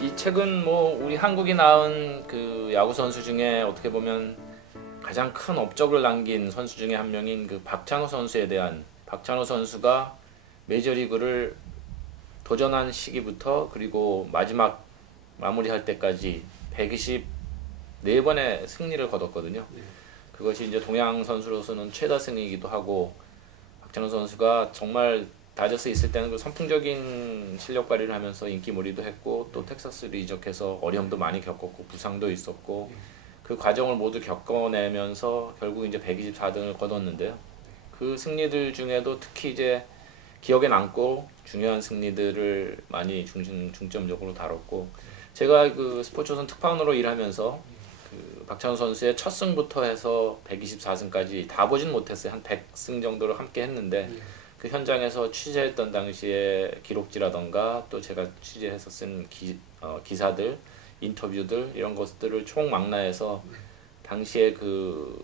이 책은 뭐 우리 한국이 낳은 그 야구 선수 중에 어떻게 보면 가장 큰 업적을 남긴 선수 중에 한 명인 그 박찬호 선수에 대한, 박찬호 선수가 메이저리그를 도전한 시기부터 그리고 마지막 마무리할 때까지 124번의 승리를 거뒀거든요. 그것이 이제 동양 선수로서는 최다 승이기도 하고, 박찬호 선수가 정말 다저스에 있을 때는 그 선풍적인 실력 발휘를 하면서 인기몰이도 했고, 또 텍사스로 이적해서 어려움도 많이 겪었고 부상도 있었고, 그 과정을 모두 겪어내면서 결국 이제 124등을 거뒀는데요. 그 승리들 중에도 특히 이제 기억에 남고 중요한 승리들을 많이 중점적으로 다뤘고, 제가 그 스포츠조선 특파원으로 일하면서 그 박찬호 선수의 첫 승부터 해서 124승까지 다 보진 못했어요. 한 100승 정도를 함께 했는데, 그 현장에서 취재했던 당시의 기록지라던가 또 제가 취재해서 쓴 기사들, 인터뷰들 이런 것들을 총망라해서 당시에 그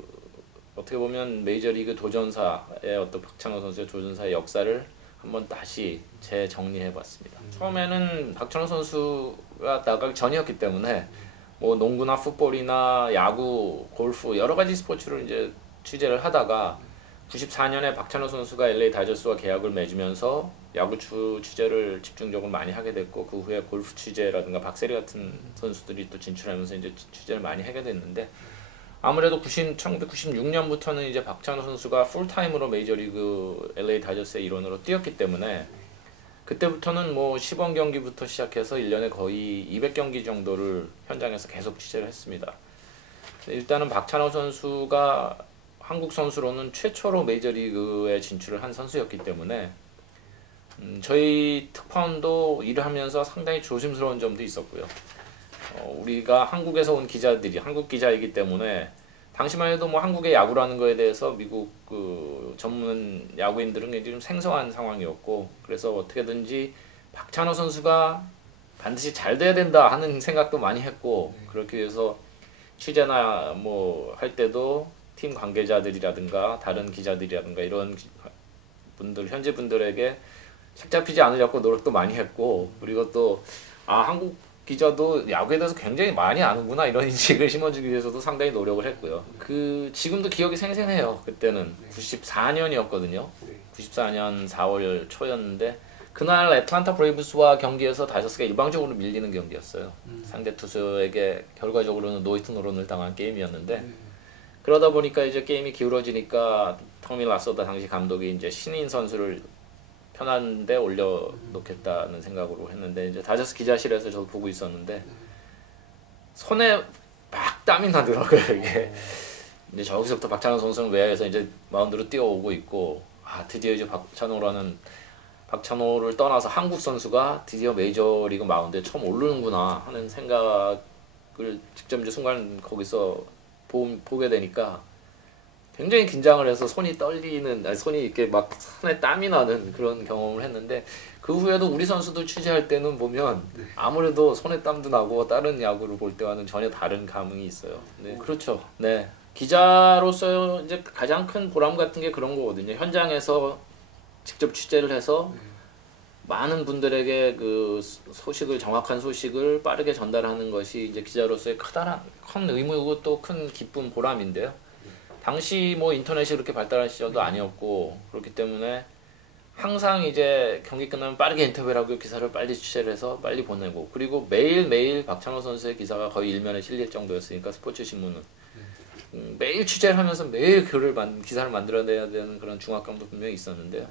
어떻게 보면 메이저리그 도전사의 어떤 박찬호 선수의 도전사의 역사를 한번 다시 재정리해봤습니다. 처음에는 박찬호 선수가 나가기 전이었기 때문에 뭐 농구나 풋볼이나 야구, 골프 여러 가지 스포츠를 이제 취재를 하다가 94년에 박찬호 선수가 LA 다저스와 계약을 맺으면서 야구 취재를 집중적으로 많이 하게 됐고, 그 후에 골프 취재라든가 박세리 같은 선수들이 또 진출하면서 이제 취재를 많이 하게 됐는데, 아무래도 1996년부터는 이제 박찬호 선수가 풀타임으로 메이저리그 LA 다저스의 일원으로 뛰었기 때문에 그때부터는 뭐 시범 경기부터 시작해서 1년에 거의 200경기 정도를 현장에서 계속 취재를 했습니다. 일단은 박찬호 선수가 한국 선수로는 최초로 메이저리그에 진출을 한 선수였기 때문에 저희 특파원도 일을 하면서 상당히 조심스러운 점도 있었고요. 우리가 한국에서 온 기자들이 한국 기자이기 때문에 당시만 해도 뭐 한국의 야구라는 거에 대해서 미국 그 전문 야구인들은 굉장히 좀 생소한 상황이었고, 그래서 어떻게든지 박찬호 선수가 반드시 잘 돼야 된다 하는 생각도 많이 했고, 그렇게 해서 취재나 뭐 할 때도 팀 관계자들이라든가 다른 기자들이라든가 이런 분들, 현지 분들에게 책 잡히지 않으려고 노력도 많이 했고, 그리고 또 한국 기자도 야구에 대해서 굉장히 많이 아는구나 이런 인식을 심어주기 위해서도 상당히 노력을 했고요. 지금도 기억이 생생해요. 그때는 94년이었거든요. 94년 4월 초였는데 그날 애틀랜타 브레이브스와 경기에서 다저스가 일방적으로 밀리는 경기였어요. 상대 투수에게 결과적으로는 노히트 노런을 당한 게임이었는데, 그러다 보니까 이제 게임이 기울어지니까 터미 라소다 당시 감독이 이제 신인 선수를 편한데 올려놓겠다는 생각으로 했는데, 이제 다저스 기자실에서 저도 보고 있었는데 손에 막 땀이 나더라고요. 이게 이제 저기서부터 박찬호 선수는 외야에서 이제 마운드로 뛰어오고 있고, 드디어 이제 박찬호를 떠나서 한국 선수가 드디어 메이저리그 마운드에 처음 오르는구나 하는 생각을 직접 이제 순간 거기서 보게 되니까 굉장히 긴장을 해서 손이 떨리는, 손이 이렇게 막 손에 땀이 나는 그런 경험을 했는데, 그 후에도 우리 선수들 취재할 때는 보면 아무래도 손에 땀도 나고 다른 야구를 볼 때와는 전혀 다른 감흥이 있어요. 네, 그렇죠. 네, 기자로서 이제 가장 큰 보람 같은 게 그런 거거든요. 현장에서 직접 취재를 해서 많은 분들에게 그 정확한 소식을 빠르게 전달하는 것이 이제 기자로서의 큰 의무이고 또 큰 기쁨, 보람인데요. 당시 뭐 인터넷이 그렇게 발달한 시절도 아니었고, 그렇기 때문에 항상 이제 경기 끝나면 빠르게 인터뷰를 하고 기사를 빨리 취재를 해서 빨리 보내고, 그리고 매일매일 박찬호 선수의 기사가 거의 일면에 실릴 정도였으니까 스포츠 신문은 매일 취재를 하면서 매일 기사를 만들어내야 되는 그런 중압감도 분명히 있었는데요.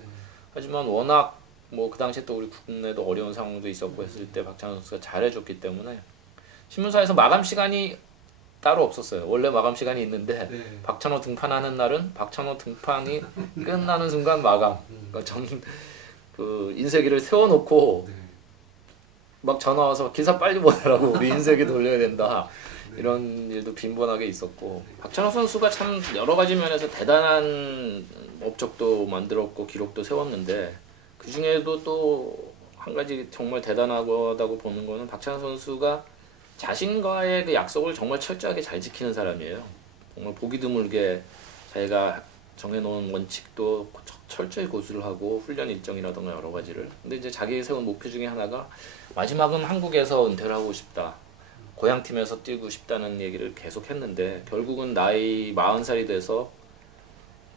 하지만 워낙 뭐 그 당시에 또 우리 국내도 어려운 상황도 있었고 했을 때 박찬호 선수가 잘해줬기 때문에 신문사에서 마감 시간이 따로 없었어요. 원래 마감 시간이 있는데 박찬호 등판하는 날은 박찬호 등판이 끝나는 순간 마감. 그러니까 그 인쇄기를 세워놓고 막 전화 와서 기사 빨리 보내라고, 우리 인쇄기 돌려야 된다. 이런 일도 빈번하게 있었고, 박찬호 선수가 참 여러 가지 면에서 대단한 업적도 만들었고 기록도 세웠는데, 그 중에도 또 한 가지 정말 대단하다고 보는 거는 박찬호 선수가 자신과의 그 약속을 정말 철저하게 잘 지키는 사람이에요. 정말 보기 드물게 자기가 정해놓은 원칙도 철저히 고수를 하고 훈련 일정이라던가 여러 가지를. 근데 이제 자기 세운 목표 중에 하나가 마지막은 한국에서 은퇴를 하고 싶다. 고향 팀에서 뛰고 싶다는 얘기를 계속 했는데 결국은 나이 40살이 돼서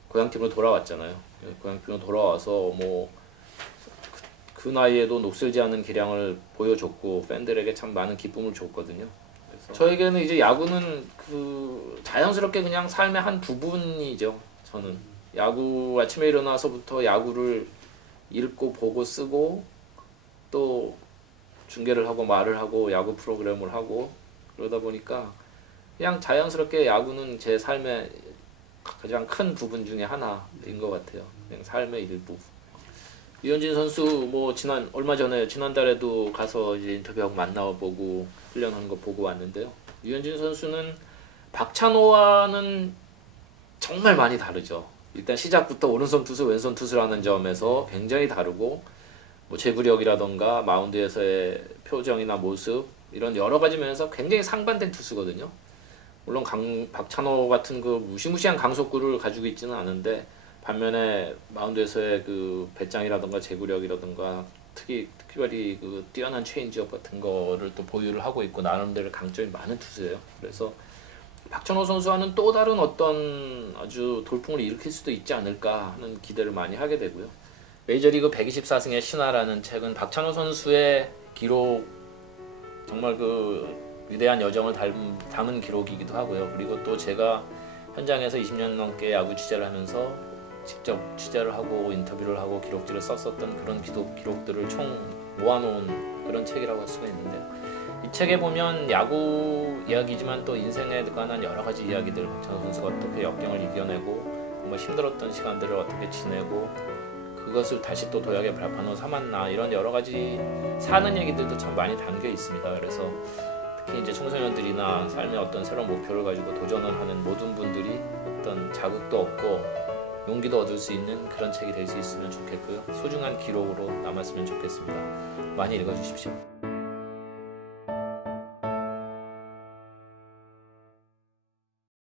고향 팀으로 돌아왔잖아요. 고향 팀으로 돌아와서 뭐 그 나이에도 녹슬지 않은 기량을 보여줬고 팬들에게 참 많은 기쁨을 줬거든요. 그래서 저에게는 이제 야구는 그 자연스럽게 그냥 삶의 한 부분이죠. 저는 야구 아침에 일어나서부터 야구를 읽고 보고 쓰고 또 중계를 하고 말을 하고 야구 프로그램을 하고 그러다 보니까 그냥 자연스럽게 야구는 제 삶의 가장 큰 부분 중에 하나인 것 같아요. 그냥 삶의 일부. 유현진 선수 뭐 얼마 전에 지난달에도 가서 이제 인터뷰하고 만나보고 훈련하는 거 보고 왔는데요. 유현진 선수는 박찬호와는 정말 많이 다르죠. 일단 시작부터 오른손 투수, 왼손 투수라는 점에서 굉장히 다르고 뭐 제구력이라던가 마운드에서의 표정이나 모습 이런 여러 가지 면에서 굉장히 상반된 투수거든요. 물론 박찬호 같은 그 무시무시한 강속구를 가지고 있지는 않은데 반면에 마운드에서의 그 배짱이라던가 제구력이라던가 특별히 그 뛰어난 체인지업 같은 거를 또 보유를 하고 있고 나름대로 강점이 많은 투수예요. 그래서 박찬호 선수와는 또 다른 어떤 아주 돌풍을 일으킬 수도 있지 않을까 하는 기대를 많이 하게 되고요. 메이저리그 124승의 신화라는 책은 박찬호 선수의 기록, 정말 그 위대한 여정을 담은 기록이기도 하고요. 그리고 또 제가 현장에서 20년 넘게 야구 취재를 하면서 직접 취재를 하고 인터뷰를 하고 기록지를 썼었던 그런 기록들을 총 모아놓은 그런 책이라고 할 수가 있는데요. 이 책에 보면 야구 이야기지만 또 인생에 관한 여러 가지 이야기들, 박찬호 선수가 어떻게 역경을 이겨내고 정말 힘들었던 시간들을 어떻게 지내고 그것을 다시 또 도약의 발판으로 삼았나, 이런 여러 가지 사는 얘기들도 참 많이 담겨 있습니다. 그래서 특히 이제 청소년들이나 삶의 어떤 새로운 목표를 가지고 도전을 하는 모든 분들이 어떤 자극도 얻고 용기도 얻을 수 있는 그런 책이 될 수 있으면 좋겠고요. 소중한 기록으로 남았으면 좋겠습니다. 많이 읽어주십시오.